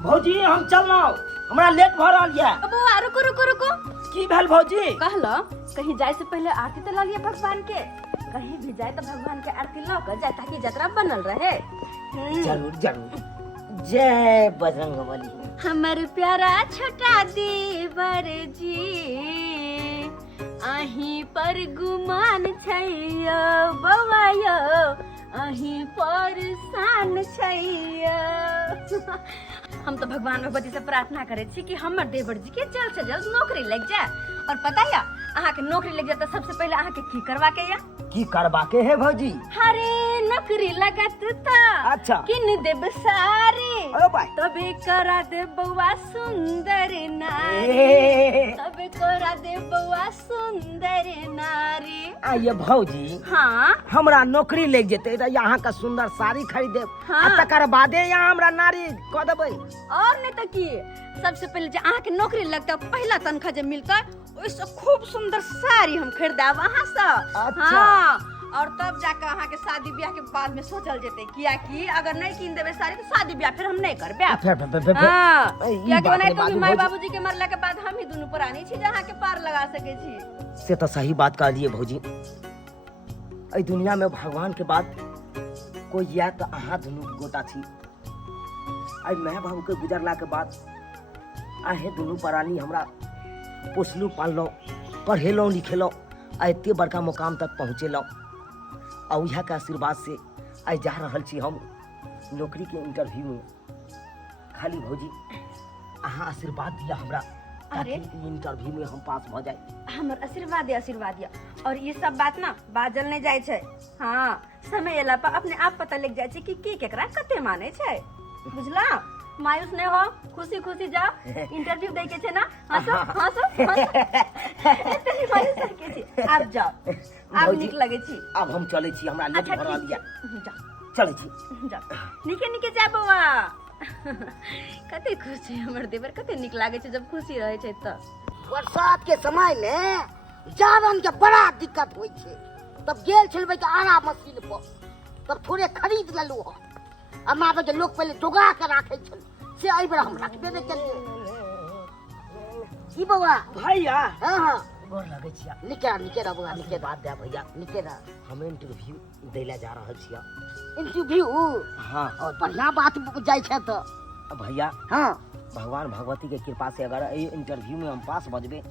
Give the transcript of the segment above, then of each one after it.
भौजी हम चलना हमरा लेट भ रहल है। बउआ रुको रुको रुको। की भेल भौजी? कहलो कहीं जाए से पहले आरती तो ला लिया भगवान के। कहीं भी जाए तो भगवान के आरती ला कर जाए ताकि जतरा बनल रहे। जरूर जरूर। जय बजरंगबली। हमर प्यारा छोटा देवर जी अहीं पर गुमान छैयो बउआ यो अहीं पर शान छैयो। हम तो भगवान भगवती से प्रार्थना करे छी कि हमर देवर जी के जल्द से जल्द नौकरी लग जाए। और पता है अहाँ के नौकरी लग जाए तो सबसे पहले अहाँ के की करवा के या? की करवा के है भौजी? अरे नौकरी लगत था। अच्छा। किन देब सारे ओ भाई तबे करा दे बउआ सुंदर नारी। तबे करा दे बउआ सुंदर नारी। ये भौजी हाँ हमरा नौकरी लग जेते त यहाँ का सुंदर साड़ी खरीदे। हाँ। तकर बादे यहाँ हमरा नारी क देबै। और नहीं तो की सबसे पहले जो अहाँ के नौकरी लगता पहला तनख्वाह जब मिलता ओइसे खूब सुंदर साड़ी हम खरीदाब अहाँ से। अच्छा। हाँ और तब जाकर अहाँ के शादी ब्याह के बाद में सोचल जेते किया कि अगर नहीं कीन देबे साड़ी तो शादी ब्याह फिर हम नहीं करबे। हाँ किया कि नहीं तो माय बाबूजी के मरला के बाद हम ही दोनों प्राणी छी जहाँ के पार लगा सके छी। से तो सही बात कह दिए भौजी। ए दुनिया में भगवान के बाद कोई या तो अहाँ दोनों गोटा छी। आई माय बाबू के गुजरला के बाद आहे दोनों प्राणी हमरा पोसलू पाललो पढ़ेलो लिखेलो एते बड़का मुकाम तक पहुँचेलो। और यह के आशीर्वाद से आई जा रहल छी हम नौकरी के इंटरव्यू में। खाली भौजी अहाँ आशीर्वाद दिया हमरा ताकि इंटरव्यू में हम पास हो जाए। हमर आशीर्वाद या और ये सब बात ना बाजल नहीं जाए छे। हाँ समय एला पर अपने आप पता लग जाए छे कि की केकरा कते माने छे। बुझला मायूस नहीं हो खुशी खुशी जाओ इंटरव्यू दे के छे ना। हंसो हंसो इतनी मायूस के छी। आप जाओ आप निक लगे छी। अब हम चले छी हमरा लेट भरा लिया। जाओ चले छी जाओ निके निके जा बउआ। कते खुशी हमर देवर कते निक लागे छे जब खुशी रहे छे त। बरसात के समय में जारन के बड़ा दिक्कत होई छे। तब गेल छलबे के आरा मशीन पर तब थोड़े खरीद लेलु हो। अम्मा के लोग पहले जोगा के राखे छल से आई बेर हम रखबे नहीं करिए। की बउआ भैया? हां हां गोर लगे छिया। निके निके रा बउआ निके बात दे भैया। निके रा हम इंटरव्यू देला जा रहल छिया। इंटरव्यू? हां और बढ़िया बात जाय छे तो भैया। हां भगवान भगवती के कृपा से अगर ए इंटरव्यू में हम पास बजबे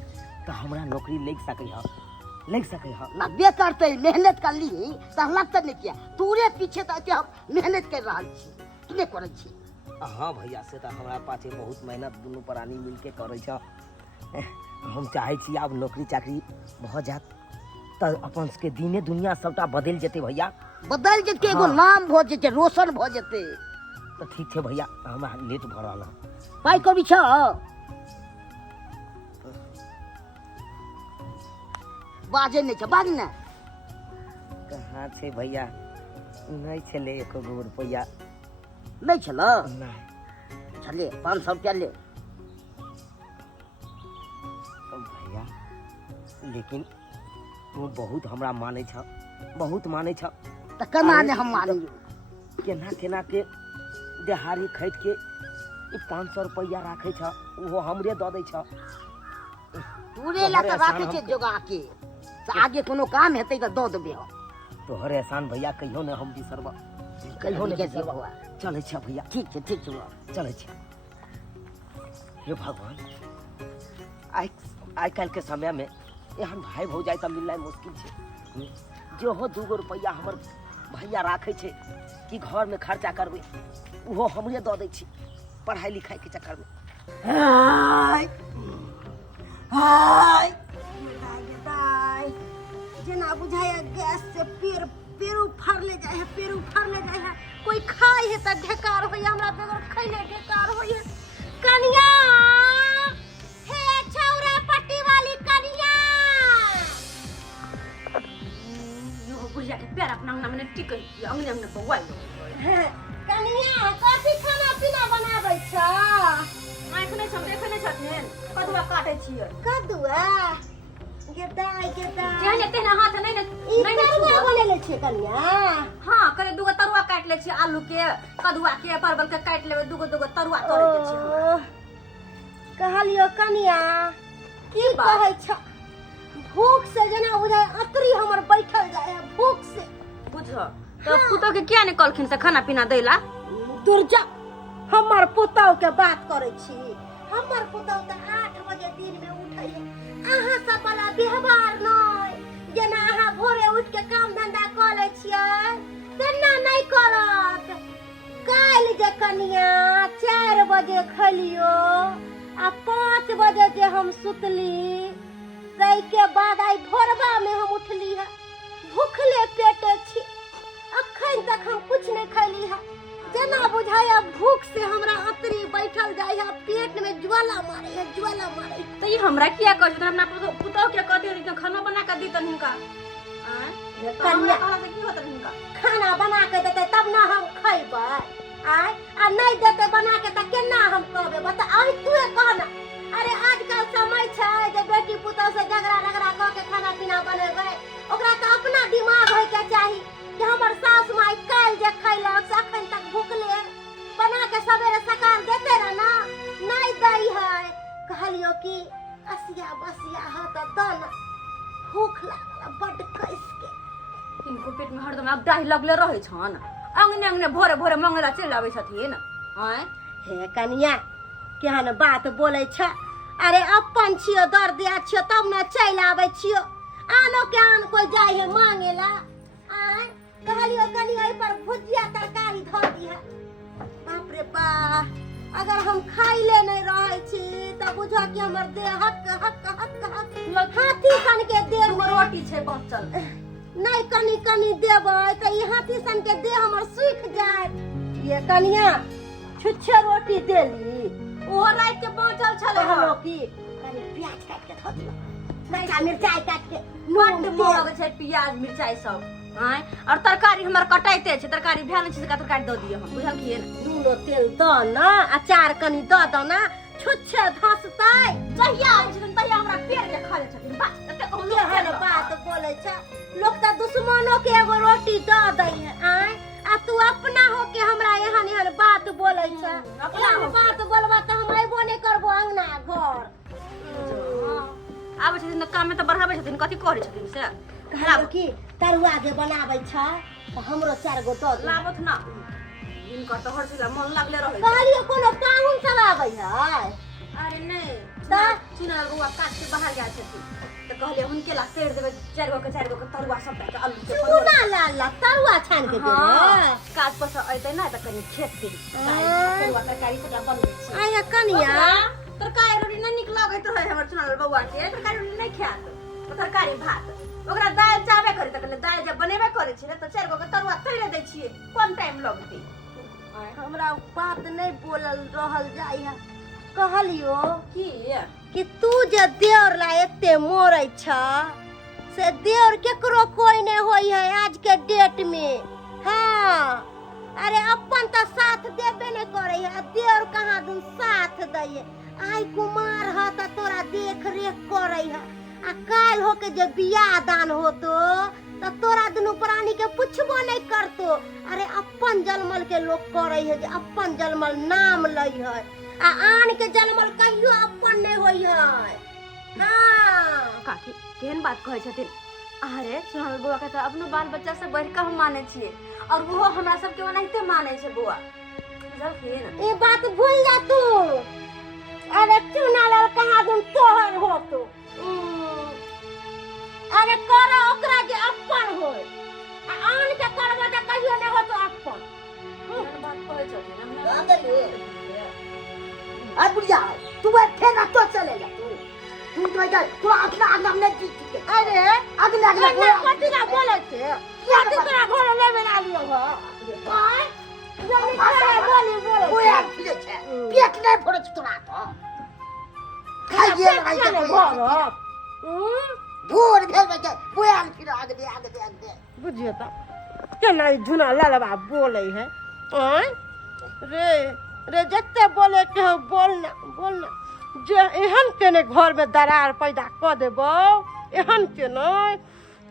तो हमरा नौकरी लग सके है। लगबे करते मेहनत कर ली तो लगता नहीं किया तूरे पीछे तो हम मेहनत कर रहा छी तूने करे छी। हाँ भैया से तो हमरा पाछे बहुत मेहनत दोनों प्राणी मिलके करे छ। हम चाहे छी अब नौकरी चाकरी भ जात तो अपन के दीने दुनिया सबटा बदल जेते भैया। बदल जेते एगो नाम भ जेते रोशन भ जेते। तो ठीक है भैया हमरा लेट भ रहल है। पाई कभी छ? बाजे नहीं छ बाज ना। कहाँ छे भैया? नहीं छले एको गो रुपया। नहीं छल? नहीं चले 500 रुपया ले। भैया लेकिन तू बहुत हमरा माने छ बहुत माने छ। त कना ने हम मानी केना केना के देहारी खरीद के 500 रुपया राखे छ वो हमरे द दे छ। तूरे ला त राखे छे जोगा के आगे कोनो काम हेतै त द देबे। तोहर एहसान भैया कहियो ने हम बिसरबा कहियो ने बिसरबा। चले छ भैया। ठीक छे चले छ। हे भगवान आई काल के समय में एहन भाई भौजाई त मिलना मुश्किल छे। जो हो 2 रुपया हमर भैया राखे छे कि घर में खर्चा करबे वो हमरे द दे छी पढ़ाई लिखाई के चक्कर में। हाय हाय जना बुझाया गैस से पेड़ उफार ले जाए है कोई खाए है त ढेकार होय हमरा बगैर खैले ढेकार होय है। कनिया हे छौरा पट्टी वाली कनिया यो बुझिया के पैर अपना अंगना में टिकै अंगने में बवाई। कनिया कथी खाना पीना बनाबै छ? एखने छथने कदुआ काटे छियै। कदुआ गेदाई जेहन तेहन हाथ नहीं ने ई नहीं ने तरुआ छुआ। बनेले छे कनिया हां करे दूगो तरुआ काट ले छी, आलू के, कदुआ के, परवल के काट लेबे, दूगो तरुआ करे के छी हमरा। कहलियो कनिया की बात? कहै छ भूख से जना बुझाय अतरी हमर बैठल जाय है भूख से। बुझ तो पुतो के किया ने कलखिन से खाना पीना दैला? दुर्जा हमर पुतौ के बात करै छी। हमर पुतौ त 8 बजे दिन में उठै है, अहाँ सब वाला व्यवहार नै जेना अहाँ भोरे उठ के काम धंधा क लै छियै तेना नै करत। काल जे कनिया 4 बजे खलियो आ 5 बजे जे हम सुतली तै के बाद आई भोरबा में हम उठली है भूखले पेटे छी। अखन तक हम कुछ नहीं खैली है, जना बुझाया भूख से हमरा अतरी बैठल जाय है, पेट में ज्वाला मारे है ज्वाला मारे। तो ये हमरा किया कहै छ? हमरा पुतो के कहते रही खाना बना के दी तन हिनका। ये तो हमरा कन्या कहा से की होत हिनका? खाना बना के देते तब ना हम खैबै। आय आ नहीं देते बना के त केना हम कहबे बता? आई तूए कहना। अरे आजकल समय छै जे बेटी पुतौ से झगड़ा क के खाना पीना बनेबै, ओकरा त अपना दिमाग होय के चाही कि हमर सास माई काल जे खैलक से अखन तक भूखले बना के सवेरे सकाल देते रह ना, नहीं दै है। कहलियो कि असिया बसिया ह त दन भूख लागल बड कस के। इनको पेट में हरदम अब दाही लगले रहै छन, अंगने अंगने भोरे भोरे मंगला चल आबै छथिन। हैं हे कनिया केहन बात बोलै छ? अरे अपन छियो दर्दिया छियो तब न चल आबै छियो, आनो के आन कोई जाय है मांगेला। आय कहलियो कनिया ई पर भुजिया तरकारी धर दिया। बाप रे बा, अगर हम खाइले नहीं रहै छी त बुझा कि हमर देह हक हक हक हक हाथी सन के देह दूगो में रोटी छै बचल। नहीं कनी कनी देबै त ई हाथी सन के देह हमर सूख जायत। ये कनिया छुच्छे रोटी देली ओ रात के बचल छले कहलो ह। कि कनी प्याज काट के धो दियो, कच्चा मिरचाई काट के बड्ड महग छै प्याज मिरचाई सब। हैं और तरकारी हमर कटाइते छै, तरकारी भेल छै से तरकारी दऽ दियो हम, बुझल किए ने? नूनो तेल द ना, अचार कनी द द ना, छुच्छे धसतै। जहिया आबै छथिन तहिया हमरा पेड़ के खा लै छथिन। बा एते कहू लोग केहन बात बोलै छ? लोग त दुश्मनों के एगो रोटी द दै है। आय आ तू अपना हो के हमरा एहन एहन बात बोलै छ? अपना एहन हो। बात बोलबा त हम अइबो नहीं करबो अंगना घर। आबै छथिन त काम में त बढ़ाबै छथिन, कथी करै छथिन से? कहलियो कि तरुआ जे बनाबै छ त हमरो 4 गो द दे। लाबत ना इनका तो हर चीज मन लागले रहै। कहलियो कोनो पाहुन सब आबै है? अरे नहीं ता? चुना बुआ काट के बाहर गया छथिन तो कहलिए हुनके ला सेर देबे 4 गो के तरुआ सब के आलू के चूना लाल तरुआ छान के दे रे। काज पर से अइते ना त कनी खेत के तरुआ तरकारी सब बनबै छी। आया कनिया तरकारी रोटी नहीं निक लागैत रहे हमर चुनाल बउआ के, तरकारी रोटी नहीं खात, तो तरकारी भात ओकरा दाल चाबे करे त दाल जब बनेबे करे छी त 4 गो के तरुआ तैरे दै छिए, कोन टाइम लगतै? हमरा बात नहीं बोलल रहल जाय है। कहलियो की कि तू जे देवर ला एते मोरै छ से देवर केकरो कोई नहीं होई है आज के डेट में। हाँ अरे अपन तो साथ देबे नहीं करे है, देवर कहाँ दूं साथ दै है। आई कुमार ह त तोरा देख रेख करे है, आ काल हो के जे बियाह दान होतो त तोरा दुनु प्राणी के पुछबो नहीं करतो। अरे अपन जलमल के लोग करे है जे अपन जलमल नाम लई है, आ आन के जलमल कहियो अपन नहीं होई है। हाँ काकी केहन बात कहै छथिन? अरे सुनल बुआ के त अपनो बाल बच्चा से बढ़ के हम माने छिए, और वो हमरा सब के ओनाहिते माने छै बुआ, बुझलखिन? ये बात भूल जा तू। अरे चुना लाल कहाँ दूं तोहर हो तू। अरे कर ओकरा जे अपन होय, आ आन के करबो त कहियो नहीं हो तो अपन। केहन बात कहै छथिन? हमरा आ गेली आ बुढ़िया तू बैठे ना तो चले जा तू तो जा तू अपना आगम ने जीत के। अरे अगले अगले ना कथि ना बोले छे? या तू तोरा घर लेबे ना लियो हो। हां जल्दी करे बोली ओए फिरे छे पेट नहीं भरे तोरा तो खाइए खाइए घर। भोर भेल बजे बोल फिर आगे आगे बुझियो त केना झुना लालबा बोले है। रे रे जत्ते बोले के हो बोलना बोलना, जे एहन केने घर में दरार पैदा क देबो एहन के नहीं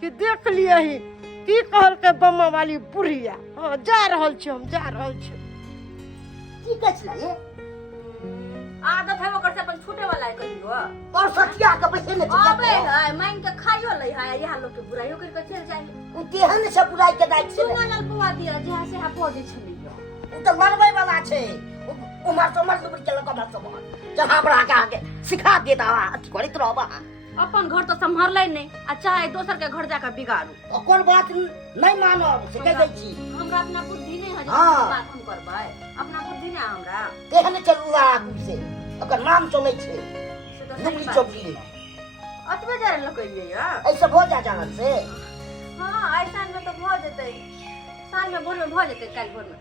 कि देख लिए ही की कहल के बम्मा वाली बुढ़िया। हाँ जा रहल छी, हम जा रहल छी। की कहै छला ये? आदत है ओकर से अपन छूटे वाला है कहियो। और सतिया के बैठे ने अबे है मांग के खाइयो ले है यहाँ लोग के बुराइयो करके चल जाए। उ तेहन से बुराई के दाइ छै। सुना लाल बुआ दिया जहाँ से हा पहुंचे छलियो। उ त मरबै वाला छै। उमर तो मर दुबरी के लक मर सब। जब हमरा के सिखा देता अथी करैत रहबा। अपन घर तो संभाल नहीं आ चाहे दोसर के घर जाकर बिगाड़ू। ओकर बात नहीं मानब से कह दै छी। हमरा अपना बुद्धि नहीं है जे हाँ। बात हम करबै। अपना बुद्धि ना हमरा। तेहन चलू आगू से। ओकर नाम चलै छै। से तो दुबरी सही बात। चौकी। अतबे जरे लकइए या। ऐसे हो जा जानल से। हां ऐसा में तो भ जेतै। साल में भोर में भ जेतै काल भोर में।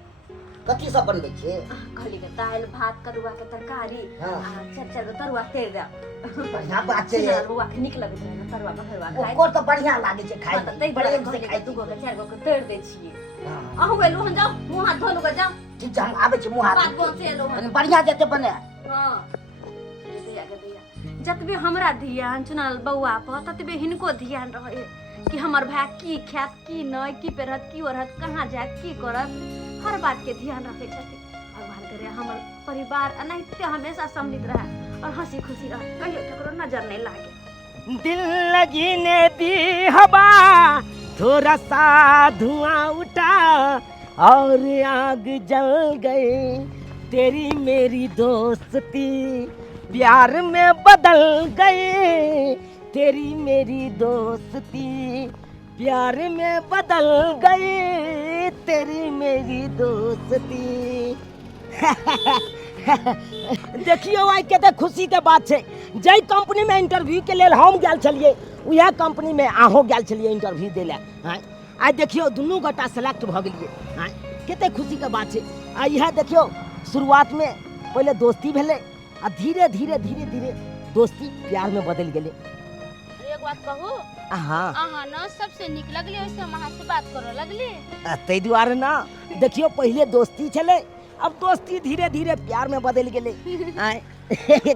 कथी सब बनबै छै? कहली के दाल भात करुआ के तरकारी हाँ। आ चार गो तरुआ तेल दे। बढ़िया बात छै। बुआ के निक लगै छै ना तरुआ भरुआ खाइ। ओकर तो बढ़िया लागे छै खाइ। तै प्रेम से खाइ दू गो के चार गो के तोड़ दे छियै। हां अहू गेलु हम जाऊ मुंह हाथ धोलु के जाऊ। ठीक छै हम आबै छी मुंह हाथ बात बहुत से लो। धो। बढ़िया जते बने। हां ये दिया के दिया। जतबे हमरा ध्यान चुनल बौआ पर ततबे हिनको ध्यान रहे कि हमर भाई की खात की नहीं की पेरहत की ओरहत कहाँ जात की करत हर बात के ध्यान रखे छथिन। भगवान करे हमर परिवार अनैत्य हमेशा सम्मिलित रहे और हंसी खुशी रहे कहियो केकरो नजर नहीं लागे। दिल लगी ने दी हवा थोड़ा सा धुआं उठा और आग जल गई तेरी मेरी दोस्ती प्यार में बदल गई तेरी मेरी दोस्ती प्यार में बदल गई तेरी मेरी दोस्ती। देखियो आई कते खुशी के बात छै। जै कंपनी में इंटरव्यू के लेल हम गेल छलिए उहे कंपनी में आहो गेल छलिए इंटरव्यू दै ले। आई देखियो दुनू गोटा सेलेक्ट भ गेलिए। कते खुशी के बात छै। आ इहे देखियो शुरुआत में पहले दोस्ती भेले आ धीरे धीरे धीरे धीरे दोस्ती प्यार में बदल गेले। एक बात कहू हाँ अहाँ न सबसे निक लगली ओइसे हम अहाँ से बात करो लगली। तै दुआरे ना देखियो पहले दोस्ती छले अब दोस्ती धीरे धीरे प्यार में बदल गेले।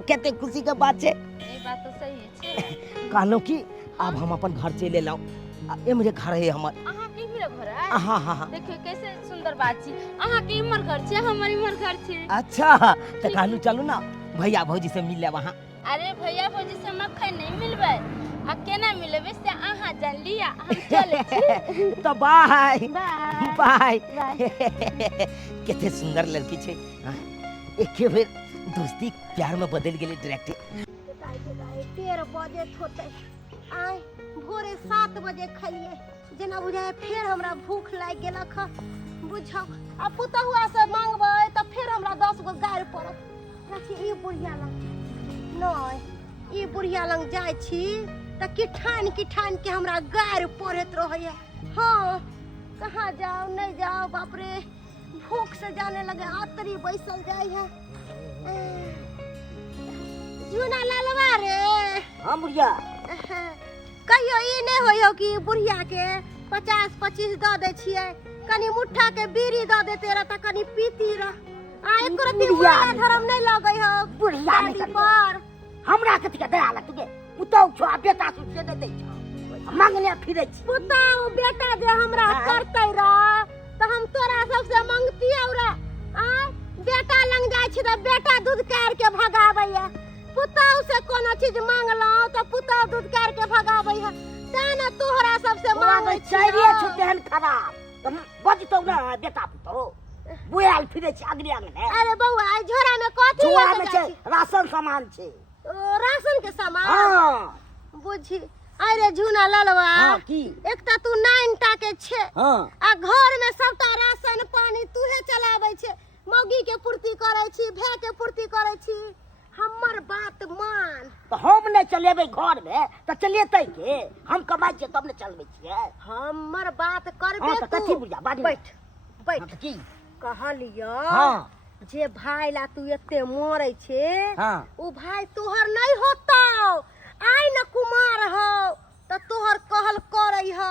कते खुशी के बात छै। ये बात तो सही छै। कहलो कि अब हम अपन घर चले लाओ। एमरे घर है हमर। अहाँ के इमरे घर है? हाँ हाँ हाँ। देखियो कैसे सुंदर बात छी। अहाँ के इमर घर छै हमर इमर घर छै। अच्छा तो कहलू चलू ना भैया भौजी से मिल ले वहाँ। अरे भैया भौजी से मखन नहीं मिलबै आ केना मिलबै से अहाँ जान लिया हम चले छी। तो बाय बाय बाय। कितने सुंदर लड़की छे। एके बेर दोस्ती प्यार में बदल गेले डायरेक्ट। 13 बजे होते आय भोरे 7 बजे खलिए जेना बुझाय फिर हमरा भूख लाग गेलक बुझाओ आ पुतहुआ से मांगबै त फिर हमरा 10 गो गारि पड़त। राखी ई बुढ़िया लंग नहीं ई बुढ़िया लंग जाय छी त किठान के हमरा गारि पड़त रहैया। हाँ कहाँ जाओ नहीं जाओ बाप रे भूख से जाने लगे आतरी बैसल जाय है। जूना लालवा रे हाँ बुढ़िया कहियो ई नहीं होयो कि बुढ़िया के 50-25 द दे छिए कनी मुट्ठा के बीड़ी द देते रह त कनी पीती रह। आ एको रति बुढ़िया धर्म नहीं लगै हो बुढ़िया दादी पर। हमरा कथि के दया लगतुगे पुतौ छो आ बेटा सुते देते छ मांगने फिरै छी। पुतौ बेटा जे हमरा करतै रह त हम तोरा सबसे मांगतियौ रे। आ बेटा लंग जाय छी त बेटा दूध कार के भगाबैया पुतौ से कोनो चीज मांगलौ त पुतौ दूध कार के भगाबैया ताना तोहरा सबसे मांगै छी। चाहिए छुटेहन खराब बजतौ ना बेटा पुतौ बुआल फिरै छी अगले अंगने। अरे बौआ आई झोरा में कथि झोरा में लेके छै जाय छी? राशन सामान छै। राशन के सामान हाँ बुझी अरे झूना ललवा हाँ की एक त तू 9टा के छे हाँ आ घर में सबटा राशन पानी तूहे चलाबै छे मौगी के पूर्ति करै छी भे के पूर्ति करै छी। हमर बात मान तो हम नहीं चलेबै घर में तो चलेतै के हम कमाई छियै तब ने चलबै छियै। हमर बात करबे हाँ तो तू कथी बुझा बाड़ी बैठ बैठ हाँ तो की कहलियो हाँ जे भाई ला तू एते मरै छे हाँ उ भाई तोहर नहीं होतौ आइ न कुमार हो त तोहर कहल करै हो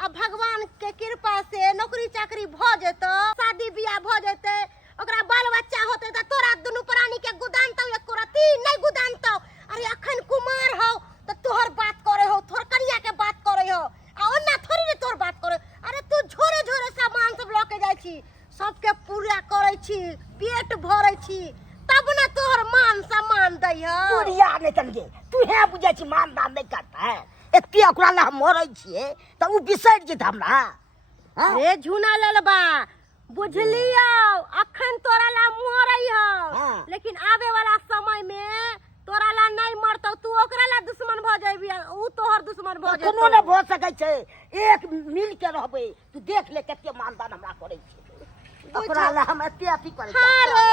आ भगवान के कृपा से नौकरी चाकरी भ जेतो शादी बियाह भ जेते ओकरा बाल बच्चा होते त तोरा दुनु प्राणी के गुदानतौ एको रति नहीं गुदानतौ। अरे अखन कुमार हो त तोहर बात करे हो थोर कनिए तू है बुझे छी मानदान नहीं करता है एते ओकरा ला हम मरै छिए त उ बिसर जेत हमरा रे झुना ललबा बुझलियो अखन तोरा ला मरै हो हाँ। लेकिन आवे वाला समय में तोरा ला नहीं मरतौ तू ओकरा ला दुश्मन भ जाबी उ तोहर दुश्मन भ कोनो जेतौ न भ सकै छै एक मिल के रहबै तू देख ले कते मानदान हमरा करै छी ओकरा ला हम एते अथी करै हां रे